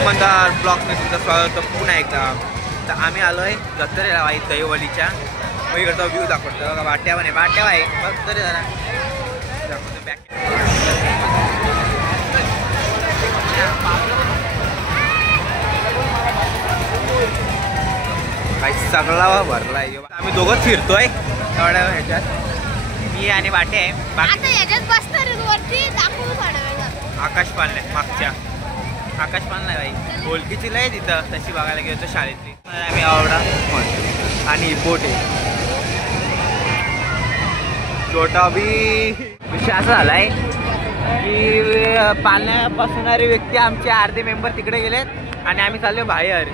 मंदार ब्लॉगमध्ये तुमचं स्वागत पुन्हा एकदा. तर आम्ही आलोय जत्रेला बाई दहिवलीच्या. मग इकडचा व्ह्यू दाखवतो बघा. वाट्या आहे बघ तरी जरा दाखवतो बॅक. काही सगळा भरलाय. आम्ही दोघंच फिरतोय तेवढ्या ह्याच्यात. मी आणि वाटे आहे. आकाश पालने मागच्या आकाश पालना बाई ओळखीची लय तिथं तशी बघायला गेलो तर शाळेतली. आम्ही आवडा आणि बोट आहे छोटा बी. विषय असा झालाय की पालण्यापासून व्यक्ती आमचे अर्धे मेंबर तिकडे गेलेत आणि आम्ही चाललो बाहेर.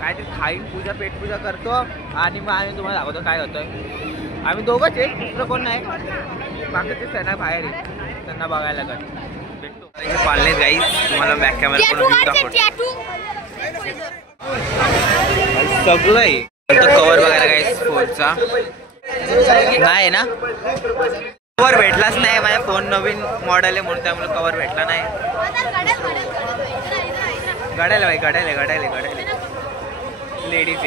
काहीतरी खाईन पेटपूजा करतो आणि मग आम्ही तुम्हाला दाखवतो काय होतं. आम्ही दोघंच आहे, दुसरं कोण नाही. बाकीचे सणा बाहेर आहे, त्यांना बघायला लागत. पालने गाईस तुम्हाला बॅक कॅमेरा सगळं आहे. कवर बघायला गाईस फोनचा नाही ना. कवर भेटलाच नाही. माझ्या फोन नवीन मॉडेल आहे म्हणून त्यामुळे कवर भेटला नाही. गडायला बाई गडायला लेडीज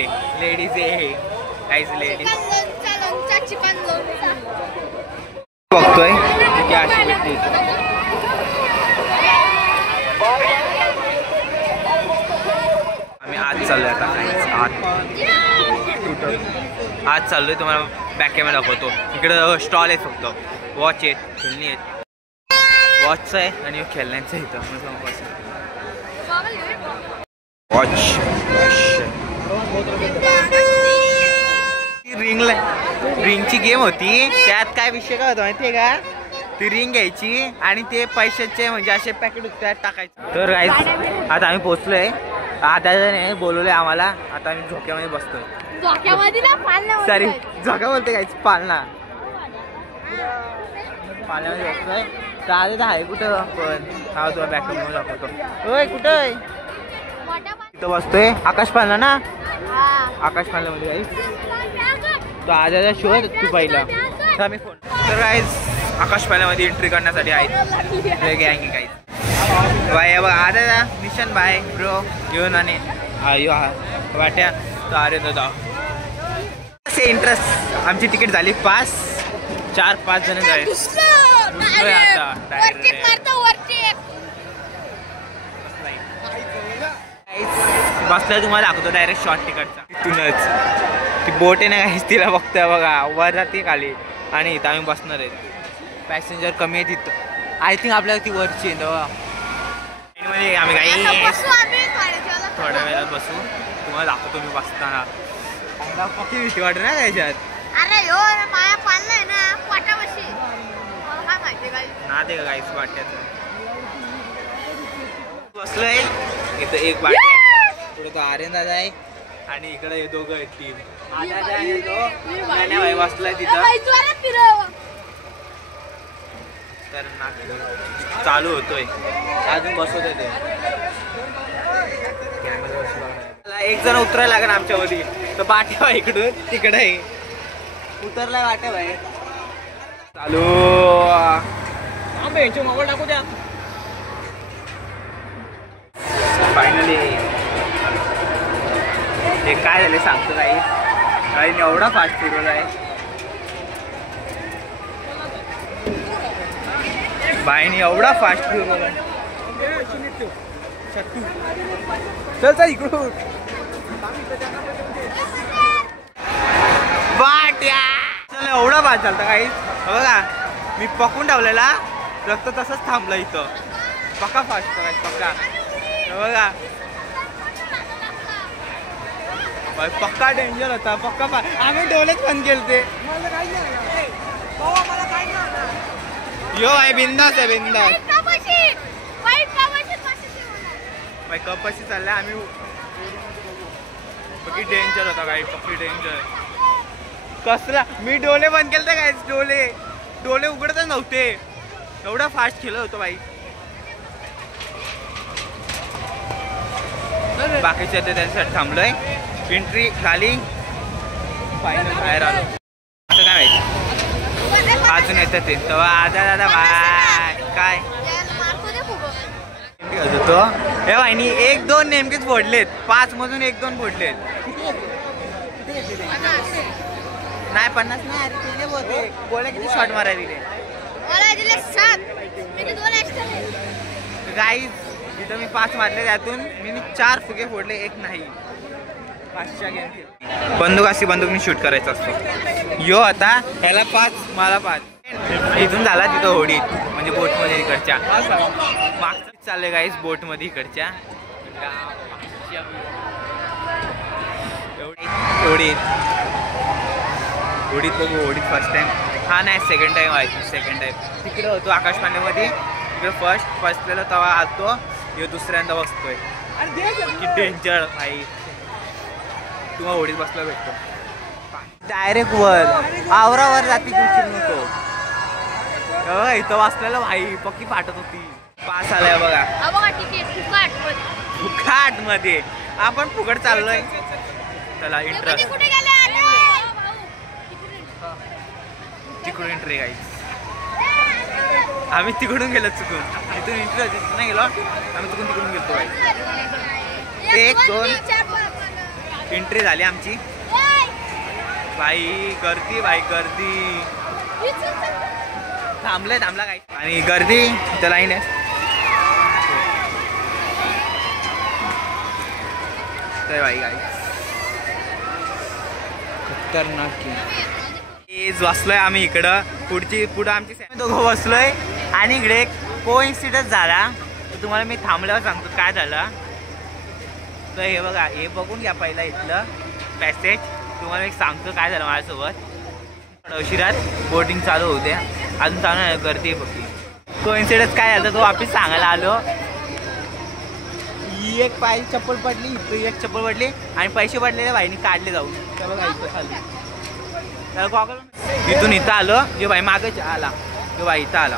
आहे काहीच लेडीज बघतोय की अशी भेटते. आम्ही आज चाललोय आता आज चाललोय. तुम्हाला बॅक कॅमेरा दाखवतो. इकडं स्टॉल आहेत फक्त. वॉच आहेत, खेळणी आहेत. वॉचचं आहे आणि खेळण्यांचं आहे इथं. वॉच रिंगची गेम होती. त्यात काय विषय काय होता माहितीये का. ती रिंग घ्यायची आणि ते पैशाचे म्हणजे असे पॅकेट त्यात टाकायचे. तर गाईस आता आम्ही पोहोचलोय. आता नाही बोलवलंय आम्हाला. आता आम्ही झोक्यामध्ये बसतोय. सॉरी झोका बोलते गाईस. पालण्यामध्ये बसतोय. तर आधी आहे कुठं पण हा तुला बॅक करून दाखवतो. होय कुठं इथं बसतोय. आकाश पालना ना. आकाश पालनामध्ये गाईस. तो आजाचा शोध तू पाहिला तर आम्ही फोन. तर गाईस आकाश पालनामध्ये एंट्री करण्यासाठी आहेत गँग काही बाय. आजा निशान बाय ब्रो घेऊन आणि वाट्या. तर अरे दादा असे इंटरेस्ट. आमची तिकीट झाली 4-5 जण जाईल. आता बसला तुम्हाला दाखवतो डायरेक्ट शॉर्ट तिकडचा. तिथूनच ती बोट आहे ना काहीच तिला बघतोय बघा. वर जाते खाली आणि इथं आम्ही बसणार आहे. पॅसेंजर कमी आहे तिथं. आय थिंक आपल्याला ती वरची आहे तेव्हा म्हणजे आम्ही काही थोड्या वेळात बसू. तुम्हाला दाखवतो मी बसताना. पक्की भीती वाटत ना त्याच्यात. ना ते गाईस वाट्याचं बसलोय. इथं एक वाट्या पुढे तो आर्यन दादा आहे आणि इकडे हे दोघं आहेत टीम. भाई बसलाय तिथं. तर चालू होतोय अजून बसवतोय ते. एक जण उतरायला लागेल आमच्यावरती. तर बाट्या इकडून तिकडे आहे. उतरलाय वाट्या भाई. चालू मोबाईल टाकू द्या. फायनली हे काय झाले सांगतो काही एवढा फास्ट फिरवला आहे. बाईने एवढा फास्ट फिरवला. चल इकडून बाट्या. चल एवढा फास्ट चालता काही बघा. मी पकडून ठेवलेला रक्त तसंच थांबलं इथं. पक्का फास्ट काय पक्का बघा. पक्का डेंजर होता. पक्का आम्ही डोलेच बंद केलते. यो आहे बिंदास आहे बिंदास. कपाशी चाललाय आम्ही. पक्की डेंजर होता काही. पक्की डेंजर कसला. मी डोले बंद केलते काय. डोले उघडतच नव्हते. एवढा फास्ट खेळत होतो बाई. बाकीचे ते त्यांच्यासाठी थांबलोय. एंट्री झाली. फायनल बाहेर आलो. आता काय माहिती अजून येतात ते. तेव्हा आजा दादा बाय काय होतो हे वाहिनी 1-2 नेमकेच फोडलेत 5 मधून 1-2 फोडलेत नाही 50 नाही अरे बोलते गोळ्या किती शॉट मारायला दिले मला दिले 7 मी 2 एक्स्ट्रा गाईज इथं मी 5 मारले त्यातून मी 4 फुगे फोडले 1 नाही 5च्या गेम बंदूक अशी बंदूकनी शूट करायचा असतो यो आता ह्याला 5 मला 5 इथून झाला तिथं होडीत म्हणजे बोटमध्ये इकडच्या मागचं चाललंय गाईज बोटमध्ये इकडच्या होडीत बघू होडीत फर्स्ट टाइम हा नाही सेकंड टाइम व्हायची सेकंड टाइम तिकडे होतो आकाश पाण्यामध्ये तिकडे फर्स्टला तवा आलतो ह्यो दुसऱ्यांदा बसतोय की डेंजर भाई तुम्हाला होडीत बसला भेटतो डायरेक्ट वर आवरावर जाती उशीर नको इथं वाचलेलं भाई पक्की फाटत होती पास आलाय बघा फुकट मध्ये आपण फुकट चाललोय चला इंटरेस्ट तिकडून एंट्री गाईस आम्ही तिकडून गेलो चुकून इथून इंटरेस्ट नाही गेलो आम्ही तिकडून गेलो भाई 1-2 एंट्री झाली आमची भाई गर्दी थांबला काय आणि गर्दी इथं लाईन आहे भाई गाई खतरनाक बसलोय आम्ही इकडं पुढं आमची दोघं बसलोय आणि इकडे कोइन्सिडन्स झाला तुम्हाला मी थांबल्यावर सांगतो काय झालं तर हे बघा हे बघून घ्या पहिला इथलं पॅसेज तुम्हाला एक सांगतो काय झालं माझ्यासोबत उशिरात बोटिंग चालू होते अजून चालू नाही गर्दी फक्त कोइन्सिडन्स काय झालं तो वापिस सांगायला आलो ही एक पाय चप्पल पडली इथं एक चप्पल पडली आणि पैसे पडलेले भाईनी काढले जाऊन त्या बघा इथं खाली त्याला गॉगल इथून इथं आलो जो भाई मागच आला तो भाई इथं आला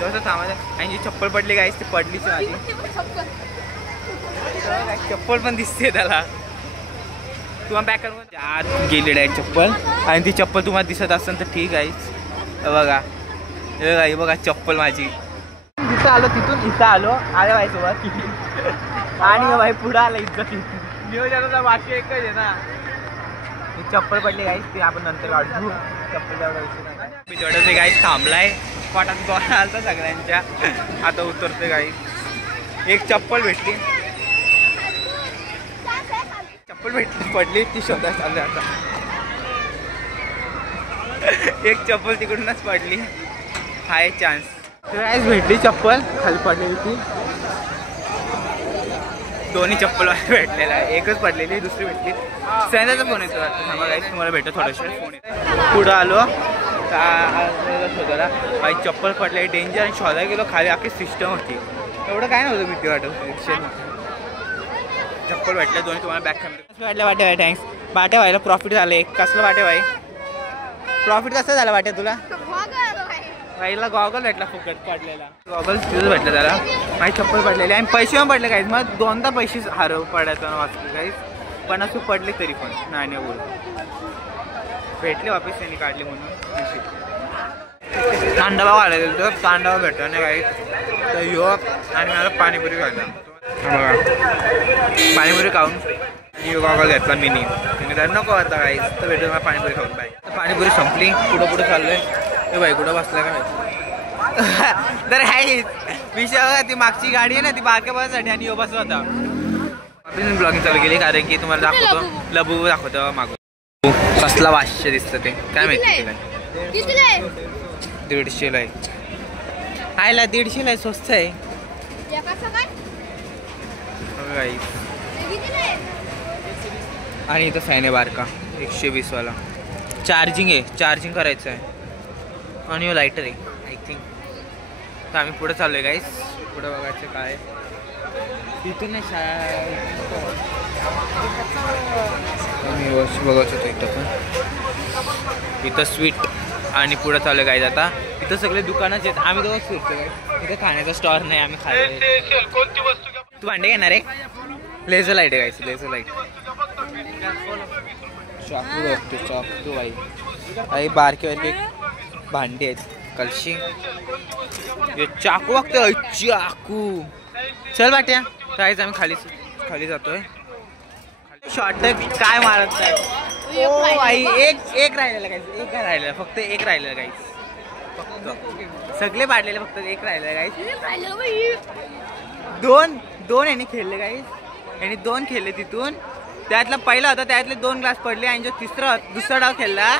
तेव्हा थांबायचं आणि जी चप्पल पडली काय ती पडलीच माझी चप्पल पण दिसते त्याला तुम्हाला बॅक करून आत गेलेली आहे चप्पल आणि ती चप्पल तुम्हाला दिसत असेल तर ठीक आहे बघा हे बघा चप्पल माझी तिथं आलो तिथून इथं आलो आले भाई सोबत आणि भाई पुढं आलं इथं नियोजनाचा वाक्य एकच आहे ना ही चप्पल पडली गाईस ती आपण नंतर काढू चप्पल मी तेवढं ते गाईस थांबलाय पोटात गोळा आलता सगळ्यांच्या आता उतरते गाईस एक चप्पल भेटली पडली ती शोधायला चालली आता एक चप्पल तिकडूनच पडली हाय चान्स गाईस भेटली चप्पल खाली पडलेली ती दोन्ही चप्पल भेटलेला आहे एकच पडलेली दुसरी भेटली सॅन्याचा फोन येतो वाटतं गाईस तुम्हाला भेटत थोडेसे फोन येतो पुढं आलो शोधायला बाई चप्पल पडले डेंजर आणि शोधायला गेलो खाली अख्खी सिस्टम होती एवढं काय नव्हतं भीती वाटत रिक्षेत चप्पल भेटले दोन्ही तुम्हाला बॅक कॅमेरा वाटे भाई थँक्स वाटे व्हायला प्रॉफिट झालं एक कसलं वाटे भाई प्रॉफिट कसं झालं वाटे तुला बाईला गॉगल भेटला फुकट पडलेला गॉगल तिथंच भेटलं त्याला माझी चप्पल पडलेली आणि पैसे पण पडले काहीच मग 2दा पैसे हरव पडायचं वाचले काहीच 50 पडले तरी पण नाही बोल भेटले वापस त्यांनी काढले म्हणून तांडवा वाढला गेलो तर तांडवा भेटला नाही काही तर यो आणि मला पाणीपुरी खायला बघा पाणीपुरी खाऊन आणि गॉगल घेतला मिनी तुम्ही तर नको आता काही तर भेटून मला पाणीपुरी खाऊन पाहिजे पाणीपुरी संपली पुढं चाललोय ए भाई कुठं बसला का तर आहे विषय बघा ती मागची गाडी आहे ना ती बारक्या बससाठी आणि यो बसला होता आपण ब्लॉगिंग चालू केली कारण की तुम्हाला दाखवतो लबू दाखवतो मागून कसला 500 दिसतं ते काय माहिती काय 150ला आहे आयला 150ला आहे स्वस्त आहे आणि इथं फॅन आहे बारका 120 वाला चार्जिंग आहे चार्जिंग करायचं आहे आणि लायटर आहे आय थिंक तर आम्ही पुढे चाललो आहे गाईस पुढे बघायचं काय तिथून मी बघायचं होतो इथं पण इथं स्वीट आणि पुढे चालू आहे गाईज आता इथं सगळे दुकानच आहेत आम्ही दोघंच फिरतो काय इथं खाण्याचा स्टॉर नाही आम्ही खायला तू भांडे घेणार आहे लेझर लाईट आहे गाईस लेझर लाईट चाकू बघतो चाकू बाई बारके भांडी आहेत कलशी चाकू बघतोय चाकू. चल बाट्या काहीच आम्ही खाली जातोय. शॉर्ट काय मारत नाही. ओ आई एक राहिलेला गाईस. एक राहिलेला फक्त एक राहिलेला गाईस. फक्त सगळे पाडलेले फक्त एक राहिलेला गाईस. दोन यांनी खेळले गाईस. यांनी 2 खेळले तिथून. त्यातला पहिला होता त्यातले 2 ग्लास पडले आणि जो दुसरा डाव खेळला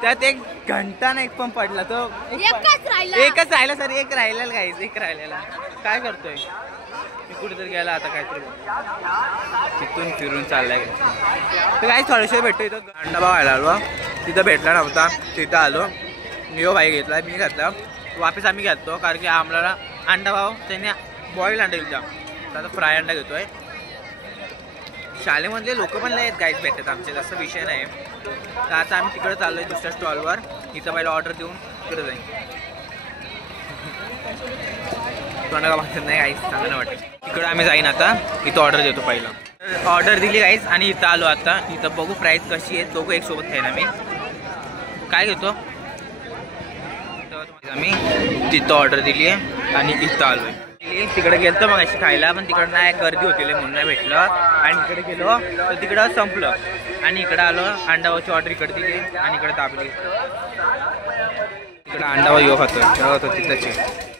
त्यात 1 घंटा ना 1 पण पडला. तो एकच राहिला सर. एक राहिलेला गाईस. एक राहिलेला. काय करतोय मी कुठेतरी गेला आता काहीतरी तिथून फिरून चाललाय. तर काही थोडेसे भेटतो. इथं अंडा भाव व्हायला आलो. तिथं भेटला नव्हता. तिथं आलो. मी भाई घेतला. मी घातला वापस. आम्ही घेतो कारण की आम्हाला अंडा भाव त्याने बॉईल अंडा घेतला. आता फ्राय अंडा घेतोय. शाळेमधले लोक पण लय गाईड भेटतात आमचे. जास्त विषय नाही. तर आता आम्ही तिकडे चाललोय दुसऱ्या स्टॉलवर. इथं पहिला ऑर्डर देऊन तिकडे जाईल. तोंडा का भागत नाही गाईस. चांगलं नाही वाटत. तिकडे आम्ही जाईन आता. इथं ऑर्डर देतो पहिला. ऑर्डर दिली गाईस आणि इथं आलो आता. इथं बघू प्राईस कशी आहे. दोघं एक सोबत खाईन आम्ही. काय घेतो आम्ही. तिथं ऑर्डर दिली आहे आणि इथं आलोय. तिकडे गेलतो मग अशी खायला पण तिकडं नाही गर्दी होती म्हणून नाही भेटलं. आणि इकडे गेलो तर तिकडं संपलं. आणि इकडं आलो. अंडावाची ऑर्डर इकडे दिली आणि इकडे दाबली. इकडं अंडावा योग होतो तिथंचे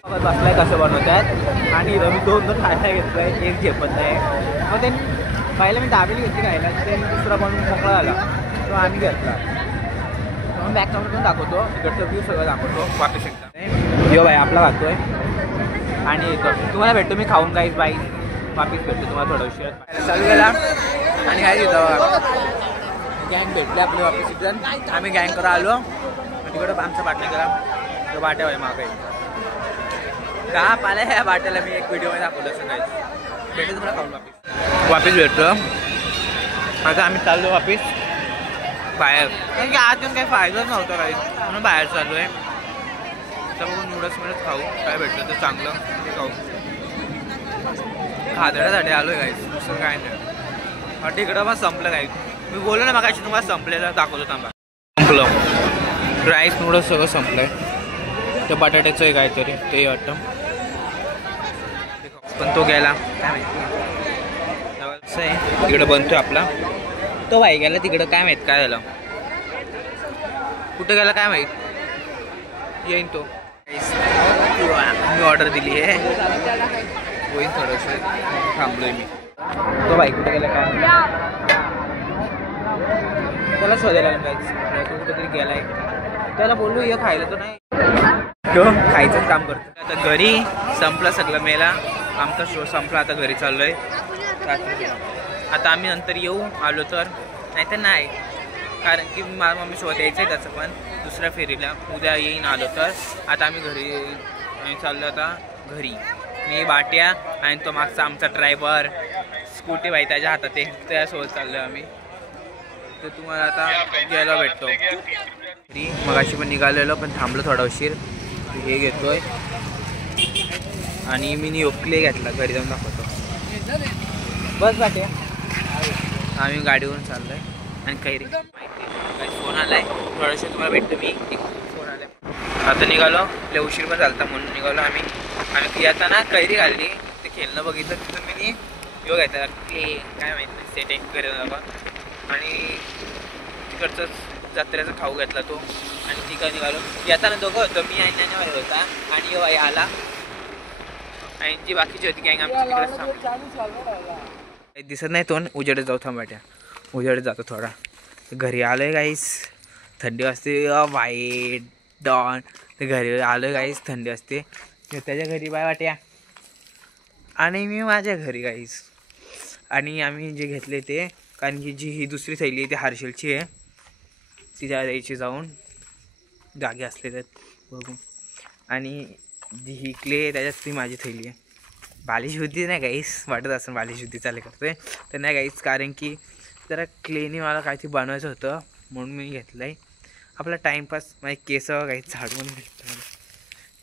बसलाय कसं बनवतात. आणि मी 2 खायला घेतलोय. एक झेपत नाही. मग ते पहिलं मी दाबेली घेतली खायला. ते दुसरा बनवून मोकळा झाला. तो आम्ही घेतला. मग बॅक काउंटरून दाखवतो. इकडचं व्ह्यू सगळं दाखवतो. वापस शकता यो बाई आपला खातोय. आणि तुम्हाला भेटतो मी खाऊन काहीच बाई. वापस भेटतो तुम्हाला थोडा उशीर. चालू गेला आणि काय तिथं गँग भेटले आपले वापस. तिथं आम्ही गँग करून आलो. तिकडं आमचा बाटला केला. तो बाट्या आहे मागे का पाला ह्या बाट्याला मी एक व्हिडिओमध्ये दाखवलं असं काही भेटतो तुम्हाला खाऊन वापस भेटतो. आता आम्ही चाललो वापस बाहेर कारण की आत येऊन काही फायदाच नव्हता काही म्हणून बाहेर चाललो आहे. तर बघून नूडल्स खाऊ. काय भेटलं तर चांगलं ते खाऊ. खादड्यासाठी आलो आहे काहीच दुसरं काय नाही. तिकडं मग संपलं काही. मी बोललो ना मग तुम्हाला संपलेलं दाखवतो. थांबा संपलं. राईस नूडल्स सगळं संपलं आहे. ते बटाट्याचं आहे काहीतरी ते वाटतं पण तो गेला काय माहिती आहे. तिकडं बनतोय आपला. तो भाई गेला तिकडं काय माहीत काय झालं. कुठं गेला काय माहीत. येईन तो. मी ऑर्डर दिली आहे. होईन थोडंसं थांबलोय मी. तो भाई कुठं गेला काय त्याला शोधायला काहीच. तो कुठेतरी गेलाय. त्याला बोललो ये खायला तर नाही. तो खायचंच काम करतो. आता घरी संपला सगळं मेला. आमचा शो संपला. आता घरी चाललोय. आता आम्ही नंतर येऊ आलो तर नाही तर नाही कारण की मला मम्मी सोबत यायचं आहे त्याचं पण दुसऱ्या फेरीला. उद्या येईन आलो तर. आता आम्ही घरी चाललो. आता घरी मी बाट्या आणि तो मागचा आमचा ड्रायव्हर स्कूटी बाई त्याच्या हातात आहे. त्यासोबत चाललो आम्ही. तर तुम्हाला आता गेला भेटतो. मगाशी पण निघालेलो पण थांबलो थोडा उशीर. हे घेतोय आणि मी क्ले घेतला. घरी जाऊन दाखवतो. बस बाट्या आम्ही गाडीवरून चाललोय. आणि काही माहिती फोन आलाय. थोडंसं तुम्हाला भेटतो मी. फोन आलाय. आता निघालो. लय उशीर पण चालता म्हणून निघालो आम्ही येताना कैरी घालली. ते खेळणं बघितलं. तिथून मी योग घेतला क्ले काय माहिती नाही सेटिंग करत बाबा. आणि तिकडचंच जत्रेचा खाऊ घेतला तो. आणि तिकडं निघालो. येताना दोघं होतो. मी आणि ज्ञानेवाला होता आणि यो भाई आला. आणि जी बाकीची होती गँग आमची दिसत नाही. तो उजेडत जाऊ थांबाट्या. उजेडत जातो थोडा. घरी आलोय गाईस. थंडी वाजते भाई डॉन. ते घरी आलोय गाईस. थंडी असते. त्याच्या घरी बाय वाट्या आणि मी माझ्या घरी गाईस. आणि आम्ही जे घेतले ते कारण की जी ही दुसरी थैली आहे ती हार्शलची आहे. तिच्या द्यायची जाऊन जागे असले तर बघू. आणि जी ही क्ले आहे त्याच्यात ती माझी थैली आहे. बालिश बुद्धी नाही गाईस. वाटत असं बालिश बुद्धी चालू करतोय तर नाही गाईस कारण की जरा क्लेनी मला काहीतरी बनवायचं होतं म्हणून मी घेतलं आहे. आपला टाईमपास माझे केस काही झाडून घेतलं.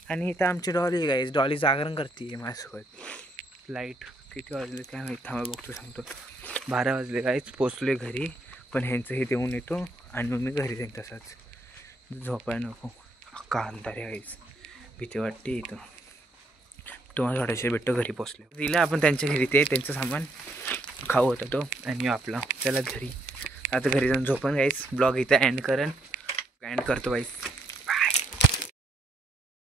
आणि इथं आमची डॉली आहे गाईस. डॉली जागरण करते आहे माझ्यासोबत. लाईट किती वाजले काय माहिती. थांबा बघतो सांगतो. 12 वाजले गाईस. पोचले घरी पण ह्यांचं हे देऊन येतो आणि मग मी घरी जाईन. तसाच झोपायला नको. पक्का अंधार आहे गाईस, भीती वाटते इथं. तुम्हाला थोड्याशा भेटतो घरी पोचले. दिलं आपण त्यांच्या घरी, ते त्यांचं सामान खाऊ होता तो आणि आपला त्याला घरी. आता घरी जाऊन झोपून गाईस. ब्लॉग इथं एंड करतो गाईस.